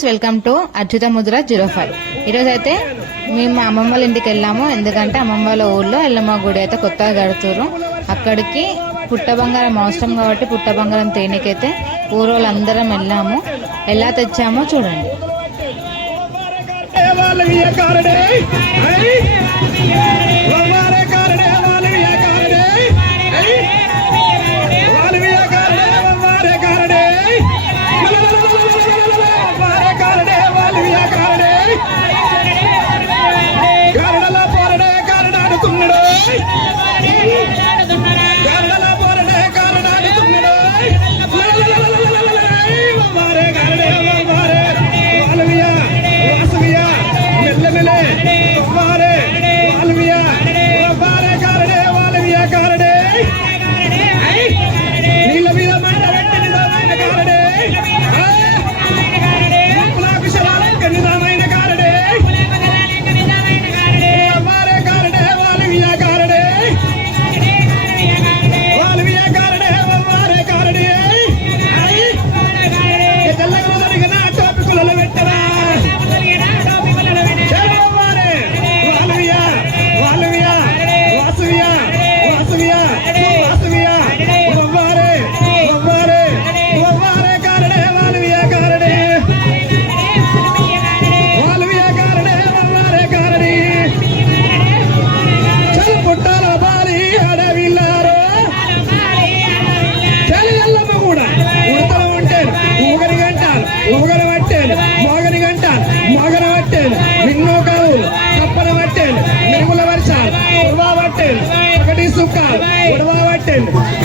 Friends, welcome to అర్జిత Mudra 05. ఈరోజు అయితే మేము మా అమ్మమ్మ వాళ్ళ ఇంటికి వెళ్ళాము. ఎందుకంటే అమ్మమ్మ వాళ్ళ ఊళ్ళో ఎల్లమ్మ గుడి అయితే కొత్తగా కడుతురు. అక్కడికి పుట్ట బంగారం అవసరం కాబట్టి పుట్ట బంగారం తేనెకైతే ఊరోళ్ళందరం వెళ్ళాము. ఎలా తెచ్చామో చూడండి.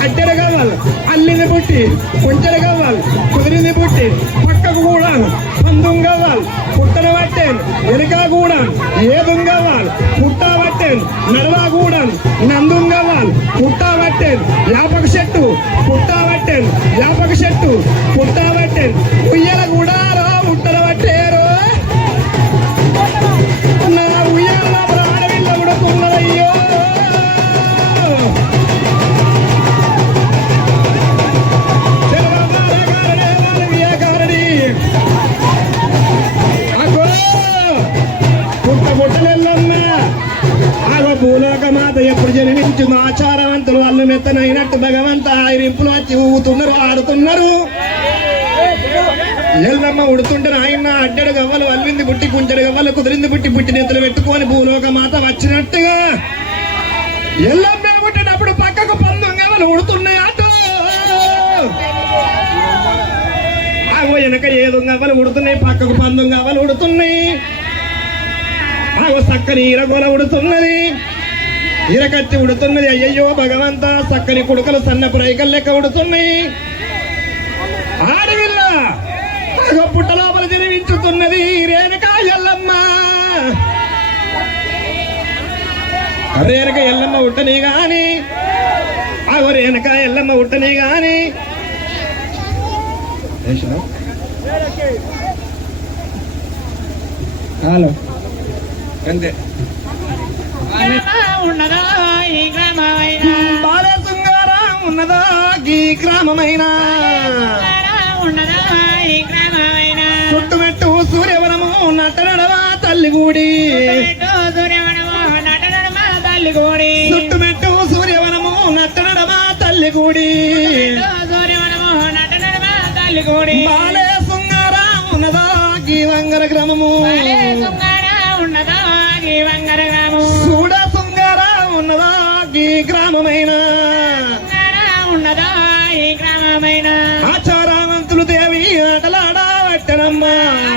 అడ్డలు కావాలి, అల్లిని పుట్టి కొంచెలు కావాలి, కుదిరింది పుట్టి పక్కకు కూడా పందుం కావాలి, పుట్టను పట్టాను వెనుక కూడా ఏదుం కావాలి, పుట్టా పట్టాను నడవా కూడా నందుం కావాలి, పుట్టా పట్టాను యాపక చెట్టు పుట్టా పట్టాను యాపక చెట్టు పుట్టా పట్టాను ఉయ్యల కూడా ఉట్టలు పట్టారు నా ఉయ్యాల ఆడవిల్ల ఉడుకున్నదయ్యో. భూలోకమాత ఎప్పుడు జన్మించిందో ఆచారవంతులు వాళ్ళు మెత్తనైనట్టు భగవంత ఆయిరింపులు వచ్చి ఊగుతున్నారు, ఆడుతున్నారు. ఎల్లమ్మ ఉడుతుంటే ఆయన అడ్డడు గవ్వలు అల్లింది పుట్టి కుంచెడు గవ్వలు కుదిరింది పుట్టి పుట్టినెత్తులు పెట్టుకొని భూలోకమాత వచ్చినట్టుగా ఎల్లమ్మ పుట్టినప్పుడు పక్కకు పందం గవ్వలు ఉడుతున్నాయి. అటు ఆగో వెనక ఏదో గవ్వలు ఉడుతున్నాయి, పక్కకు పందం గవ్వలు ఉడుతున్నాయి. ఆగో చక్కని ఈరగోల ఉడుతున్నది, ఈరకత్తి ఉడుతున్నది. అయ్యయ్యో భగవంత చక్కని కుడుకలు సన్నపు రైకలు లెక్క ఉడుతున్నాయి. ఆడవిల్ల ఆగో పుట్ట లోపల జన్మించుతున్నది రేణుకా ఎల్లమ్మ. రేణుక ఎల్లమ్మ ఉట్టని గాని ఆగో రేణుక ఎల్లమ్మ ఉట్టని గాని హలో అంతే ఉన్నదా ఈ గ్రామమైన బాలశృంగారా ఉన్నదా ఈ గ్రామమైన ఉన్నదా ఈ గ్రామమైన చుట్టుమెట్టు సూర్యవనము నటనడవా తల్లిగూడి సూర్యవనము నటనడమా తల్లిగూడి చుట్టుమెట్టు సూర్యవనము నటనడవా తల్లిగూడి సూర్యవనము నటనడమా తల్లిగూడి బాలశృంగారా ఉన్నదా ఈ వంగర గ్రామము ఉన్నదా ఈ వంగర గ్రామము చూడ శృంగారా ఉన్నదా ఈ గ్రామమైన ఉన్నదా ఈ గ్రామమైన ఆచారవంతులు దేవి ఆటలాడా వట్టెనమ్మా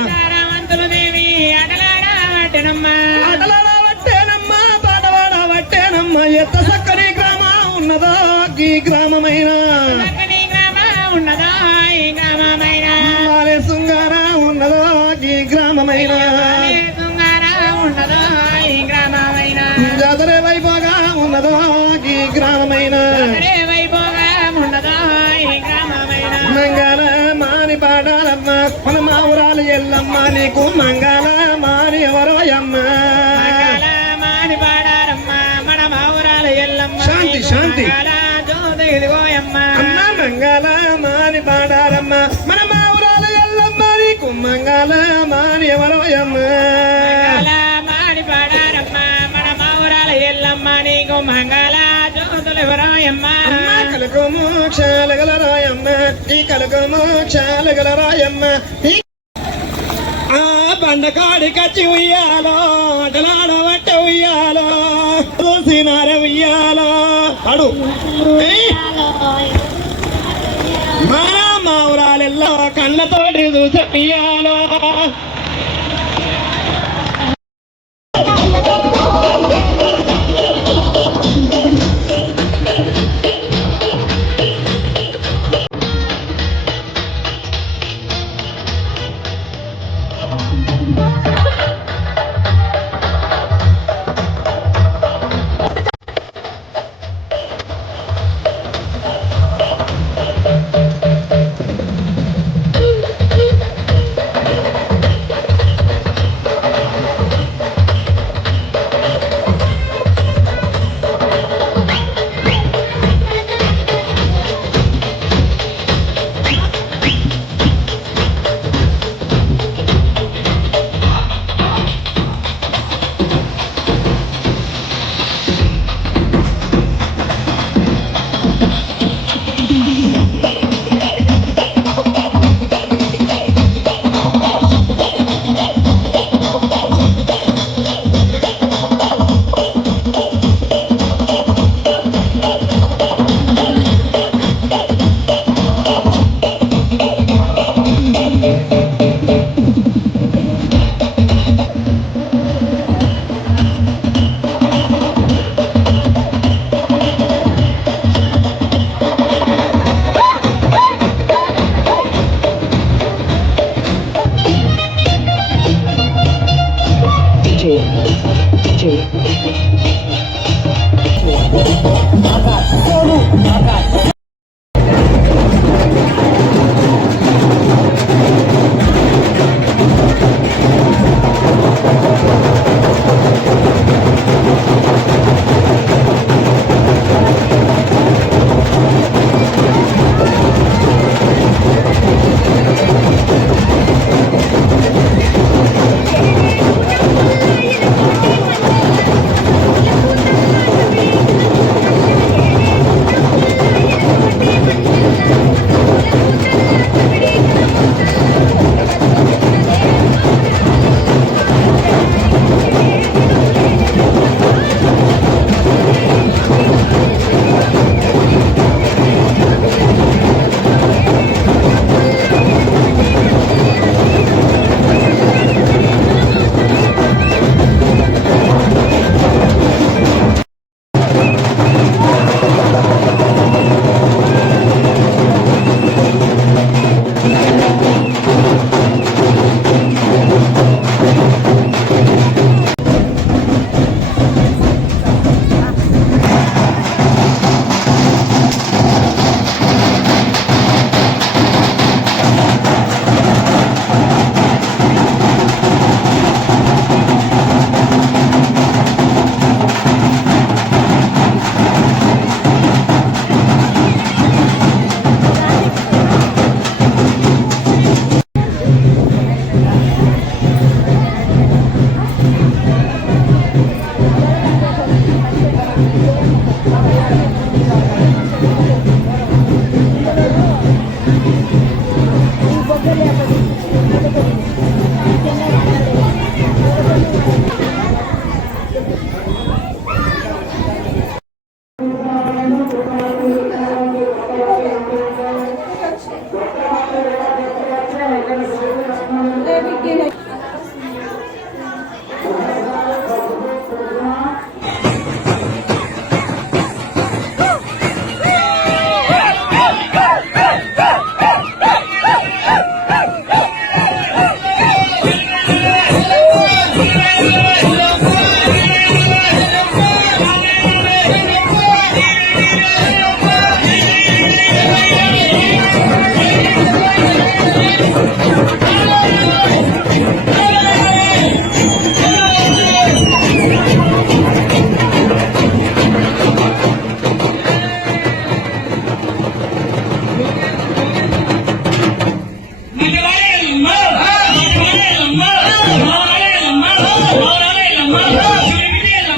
ఆచారవంతులు దేవి ఆటలాడా వట్టెనమ్మా ఆటలాడా వట్టేనమ్మా పాటవాడ వట్టేనమ్మా. ఎత్త సక్కని గ్రామ ఉన్నదా ఈ గ్రామమైన ఉన్నదా ఈ గ్రామమైన శృంగారా ఉన్నదా ఈ గ్రామమైన ఉన్నదా ఈ గ్రామమైన జాతర వైభోగా ఉన్నదా ఈ గ్రామమైన ఉన్నదా ఈ గ్రామమైన మంగళ మాని పాడాలమ్మ మన మా ఊరాలు ఎల్లమ్మ నీకు మంగళ మాని ఎవరో అమ్మ. మాని పాడారమ్మ మన మా ఊరాలు ఎల్లమ్మ శాంతి శాంతి అమ్మ మంగళ మాని పాడాలమ్మ మన మా ఊరాలు ఎల్లమ్మ నీకు మంగళ మంగళ మాన్యమలయమ్మ మాడి పాడారమ్మ మన మౌరాల ఎల్లమ్మ నీకు మంగళ జ్యోతులు ఎవరాయమ్మ కలుగు మోక్షాలగల రాయమ్మ ఈ కలుగు మోక్షాలగల రాయమ్మ ఆ బండకాడి కచ్చి ఉయ్యాలో అటలాడబట్ట ఉయ్యాలో చూసినార ఉయ్యాలో అడు మన మావురాలెల్లో కళ్ళతోటి చూసి ఉయ్యాలో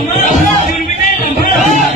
ఎల్లమ్మ